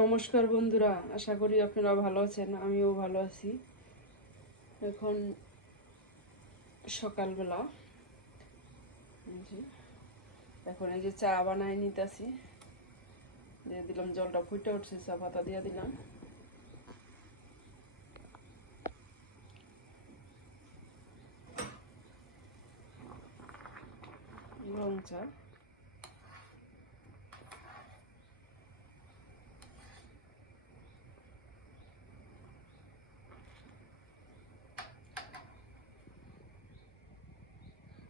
নমস্কার বন্ধুরা, আশা করি আপনারা ভালো আছেন। আমিও ভালো আছি। এখন সকালবেলা এখন এই যে চা বানাই নিতেছি, দিয়ে দিলাম, জলটা ফুটে উঠছে, চা পাতা দিয়ে দিলাম, রং চা।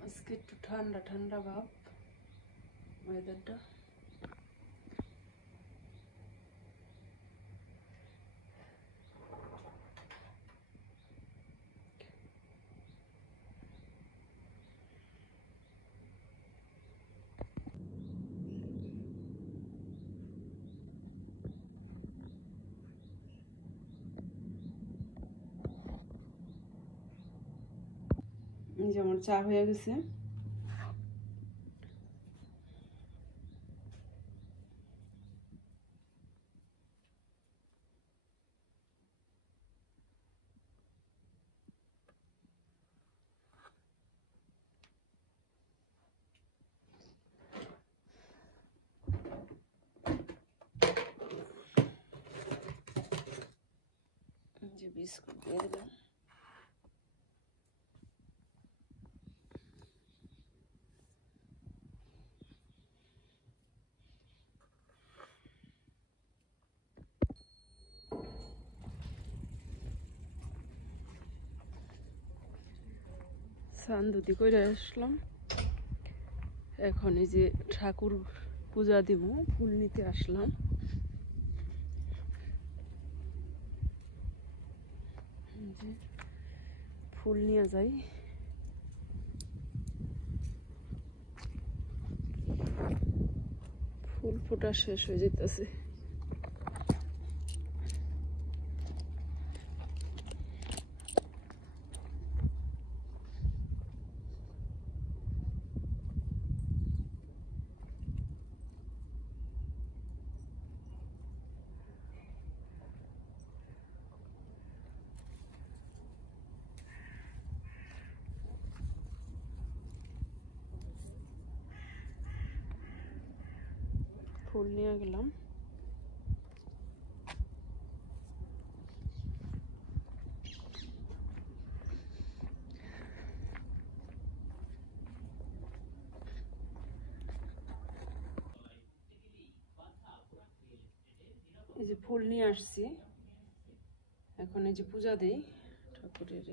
আজকে একটু ঠান্ডা ঠান্ডা ভাব ওয়েদারটা। যেমন চা হয়ে গেছে, যে বিস্কুট দিয়ে দিলাম। স্নান ধুতি করে আসলাম, এখন এই যে ঠাকুর পূজা দিব, ফুল নিতে আসলাম। ফুল নিয়ে যাই, ফুল ফোটা শেষ হয়ে যেতেছে। ফুল নিয়ে গেলাম। এই যে ফুল নিয়ে আসছি, এখন এই যে পূজা দেই ঠাকুরের।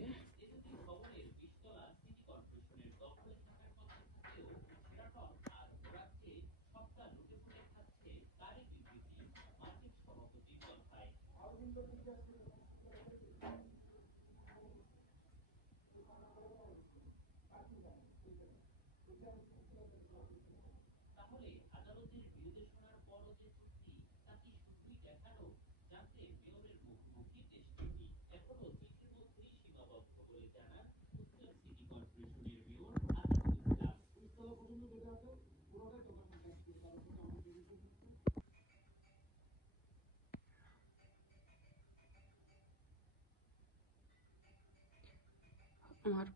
আমার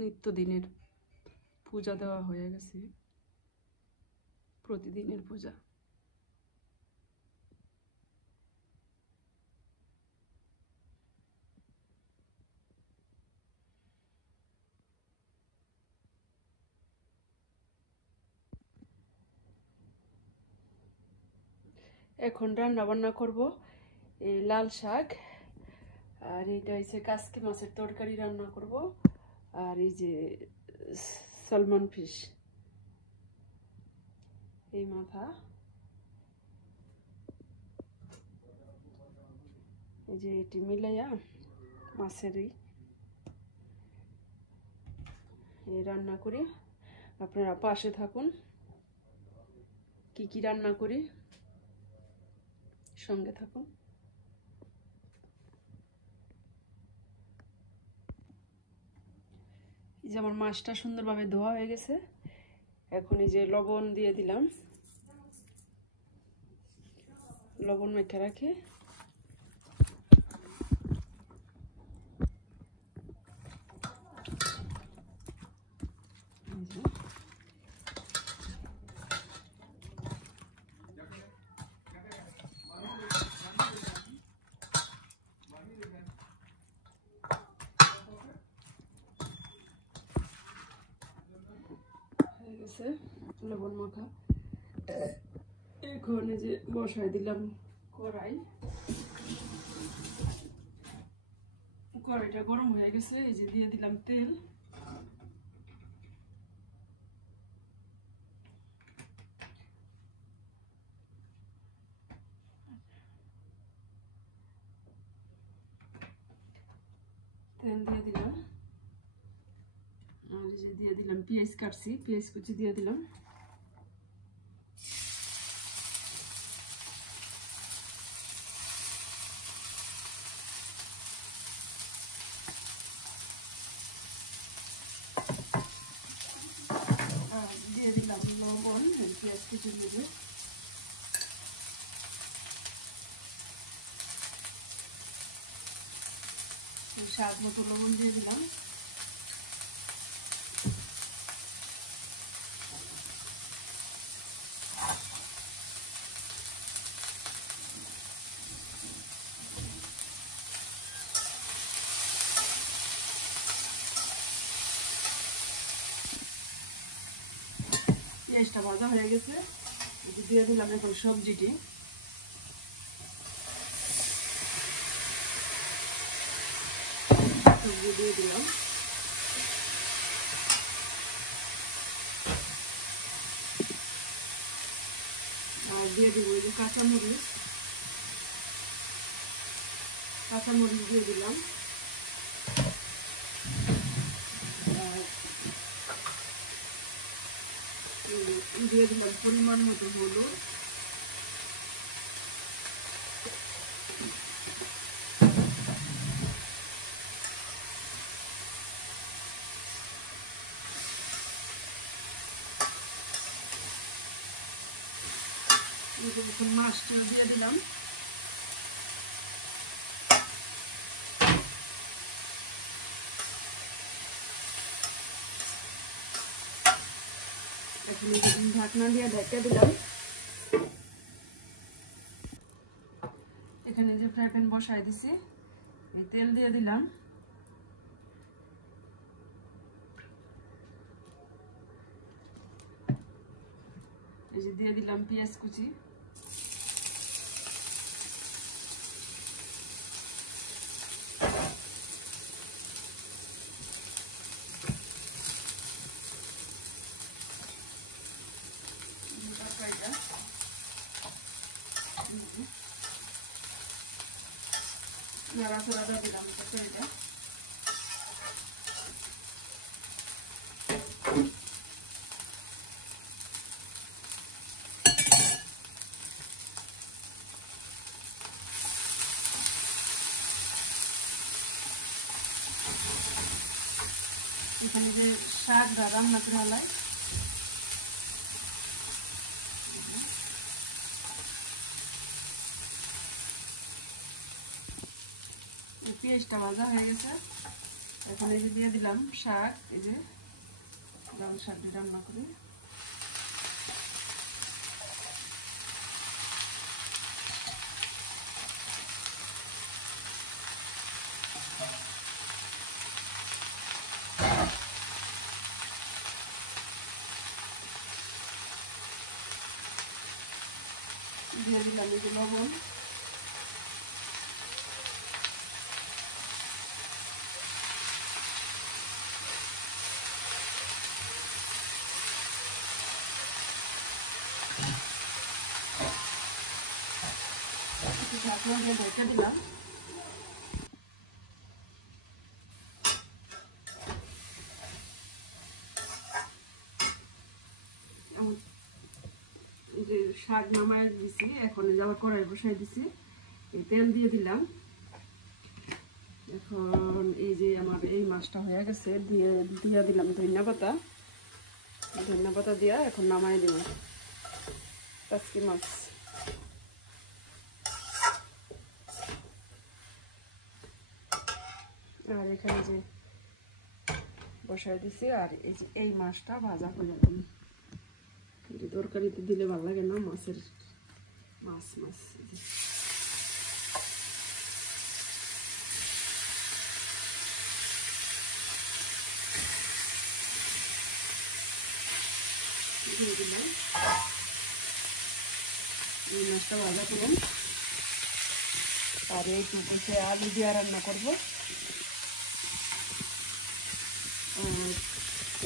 নিত্যদিনের পূজা দেওয়া হয়ে গেছে, প্রতিদিনের পূজা। এখন রান্না বান্না করব, এই লাল শাক, আর এইটা হচ্ছে কাসকি মাছের তরকারি রান্না করব, আর এই যে সালমন ফিশ, এই মাথা, এই যে এটি মিলাইয়া মাছের এই রান্না করি। আপনারা পাশে থাকুন, কি কি রান্না করি সঙ্গে থাকুন। এই যে আমার মাছটা সুন্দরভাবে ধোয়া হয়ে গেছে, এখন এই যে লবণ দিয়ে দিলাম, লবণ মেখে রাখি। লবণ মাখা এখন এই যে বসাই দিলাম কড়াই। কড়াইটা গরম হয়ে গেছে, এই যে দিয়ে দিলাম তেল। তেল দিয়ে দিলাম আর এই যে দিয়ে দিলাম পেঁয়াজ কাটছি, পেঁয়াজ কুচি দিয়ে দিলাম। দিয়ে দিলাম লবণ পেঁয়াজ কুচির মধ্যে। স্বাদ মতো লবণ দিয়ে দিলাম। পেঁয়াজটা ভাজা হয়ে গেছে, দিয়ে দিলাম এখন সবজিটি। সবজি দিয়ে দিলাম আর দিয়ে দিব এই যে কাঁচামরিচ। কাঁচামরিচ দিয়ে দিলাম আর দিয়ে দিলাম পরিমাণ মতো হলুদ। এখন মাছটা দিয়ে দিলাম। এখন ঢাকনা দিয়ে ঢেকে দিলাম। এখানে যে ফ্রাই প্যান বসাই দিছি, এই তেল দিয়ে দিলাম। এই যে দিয়ে দিলাম পেঁয়াজ কুচি। নাড়াচাড়া দিয়ে দিলাম তরকারিটা। এখানে যে শাকটা রান্না করা হয় পেঁয়াজটা ভাজা হয়ে গেছে। এখন এই যে দিয়ে দিলাম শাক, এই যে লাল শাকটি রান্না করি। দিয়ে দিলাম এই যে লবণ। ঢাকনা দিয়ে ঢেকে দিলাম। যে শাক নামায় দিছি, এখন আবার কড়াই বসাই দিছি, তেল দিয়ে দিলাম। এখন এই যে আমার এই মাছটা হয়ে গেছে, দিয়ে দিলাম ধনিয়া পাতা দিয়া এখন নামাই দিব কাচকি মাছ। আর এখানে যে বসাই দিছি, আর এই যে এই মাছটা ভাজা করে দিই। তরকারিতে দিলে ভালো লাগে না মাছের মাছ মাছ দিয়ে দিলাম। এই মাছটা ভাজা করুন। আর এইটুকু আলু দিয়ে রান্না করবো। আর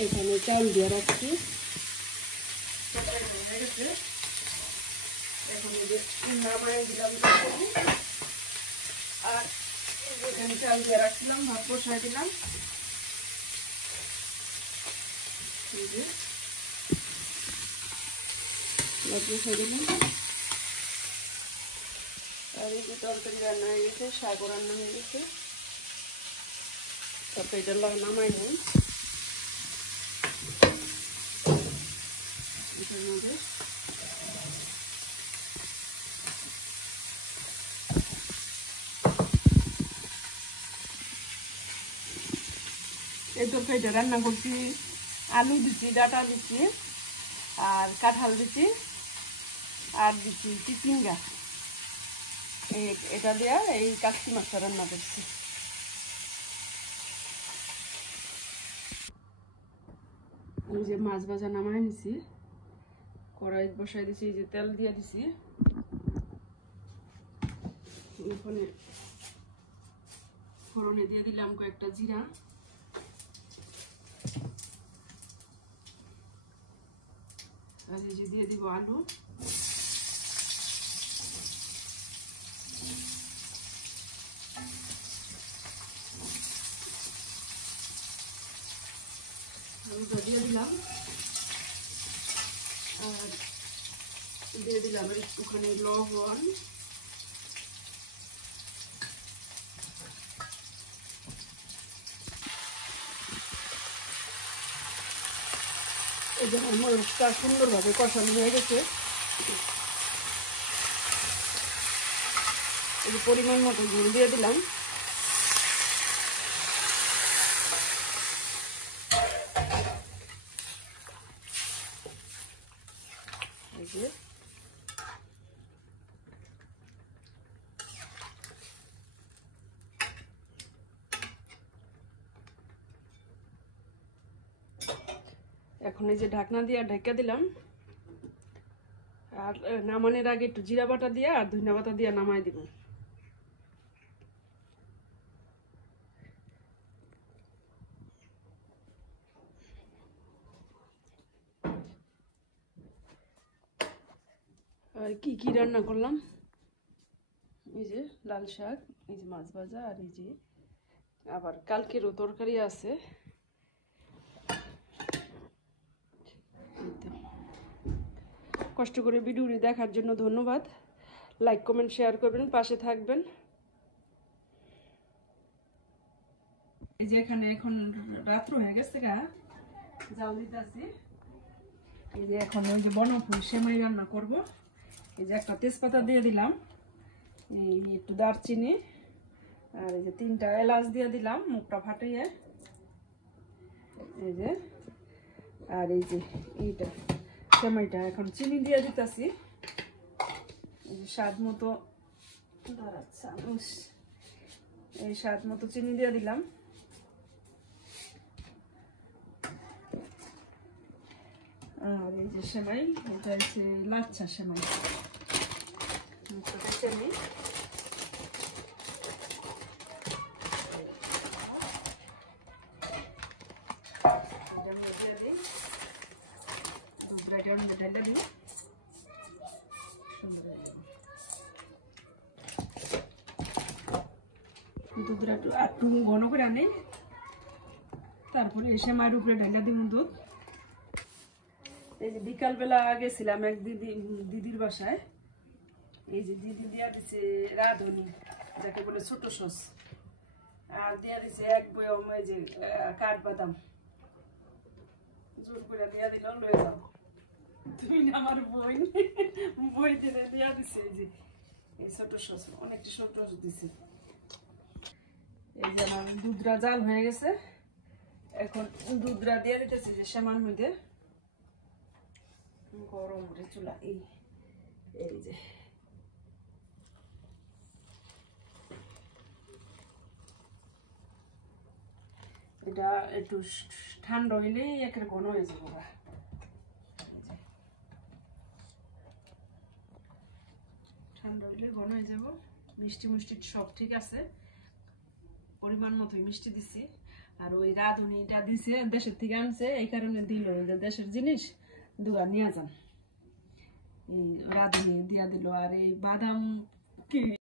এখানে চাল দিয়ে রাখছি। হয়ে গেছে, এখন নামাই দিলাম। আর এখানে চাল দিয়ে রাখছিলাম, ভাত বসাই দিলাম। ভাত বসাই দিলাম। আর এই যে তরকারি রান্না হয়ে গেছে, শাকও রান্না হয়ে গেছে। তরকারিটা নামাই নিই। এটার মধ্যে এই তরকারিটা রান্না করছি, আলু দিচ্ছি, ডাঁটা দিচ্ছি, আর কাঁঠাল দিচ্ছি, আর দিচ্ছি চিচিঙ্গা। এটা দিয়া এই কাশি মাছটা রান্না করছি। আমি যে মাছ ভাজা নামাই নিছি, কড়াই বসাই দিছি, এই যে তেল দিয়ে দিছি। ওখানে ফোড়নে দিয়ে দিলাম কয়েকটা জিরা, আর এই যে দিয়ে দিব আলু। আলুটা দিয়ে দিলাম, আর দিয়ে দিলাম একটুখানি লবণ, এই যে মরিচটা সুন্দরভাবে কষানো হয়ে গেছে। এই যে পরিমাণ মতো ঝোল দিয়ে দিলাম। এই যে এখন এই যে ঢাকনা দিয়ে ঢাকা দিলাম। আর নামানোর আগে একটু জিরা বাটা দিয়ে আর ধনিয়া বাটা দিয়ে নামাই দিব। আর কি কি রান্না করলাম, এই যে লাল শাক, এই যে মাছ ভাজা, আর এই যে আবার কালকেরও তরকারি আছে। কষ্ট করে ভিডিওটি দেখার জন্য ধন্যবাদ। লাইক কমেন্ট শেয়ার করবেন, পাশে থাকবেন। এই যে এখানে এখন রাত্র হয়ে গেছে গা, জাল দিতেছি। এই যে এখন ওই যে বনফুল সেমাই রান্না করব। এই যে একটা তেজপাতা দিয়ে দিলাম, এই একটু দারচিনি, আর এই যে 3টা এলাচ দিয়ে দিলাম মুখটা ফাটিয়ে। এই যে আর এই যে এইটা সেমাইটা এখন চিনি দিয়ে দিতেছি, স্বাদ মতো। এই স্বাদ মতো চিনি দিয়ে দিলাম। আর এই যে সেমাই, এটা হচ্ছে লাচ্ছা সেমাই। চিনি দিয়ে দিই, দুধটার মধ্যে ঢেলে দিই। দুধটা একটু ঘন করে আনি, তারপরে এসে মায়ের উপরে ঢেলে দিব দুধ। এই যে বিকালবেলা গেছিলাম এক দিদির বাসায়। এই যে দিদি দিয়া দিচ্ছে রাঁধুনি, যাকে বলে ছোট সস, আর দিয়া দিচ্ছে 1 বয়ম এই যে কাঠবাদাম। জোর করে দিয়া দিল, লয়ে যাও তুমি। আমার বই দিয়া দিচ্ছে এই যে এই ছোট সস, অনেকটা ছোট সস দিছে। এই যে আমার দুধরা জাল হয়ে গেছে, এখন দুধরা দিয়ে দিতেছি যে শ্যামার মধ্যে। গরম করে চুলা, এই যে এটা একটু ঠান্ডা হইলেই একের ঘন হয়ে যাবো। ঠান্ডা হইলে ঘন হয়ে যাব। মিষ্টি মিষ্টি সব ঠিক আছে, পরিমাণ মতোই মিষ্টি দিছি। আর ওই রাঁধুনিটা দিছে, দেশের থেকে আনছে, এই কারণে দিল, দেশের জিনিস দুবার নিয়ে যান, এই রাঁধুনি দিয়া দিল। আর এই বাদাম কি